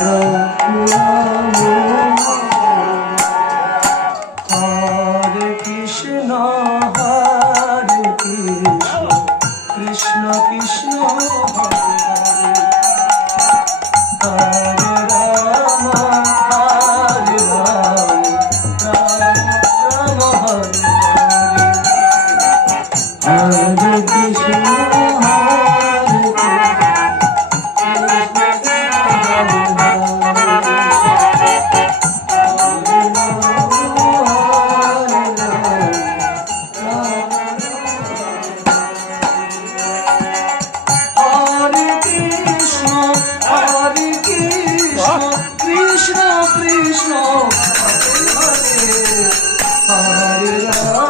Hare Krishna Hare Ram.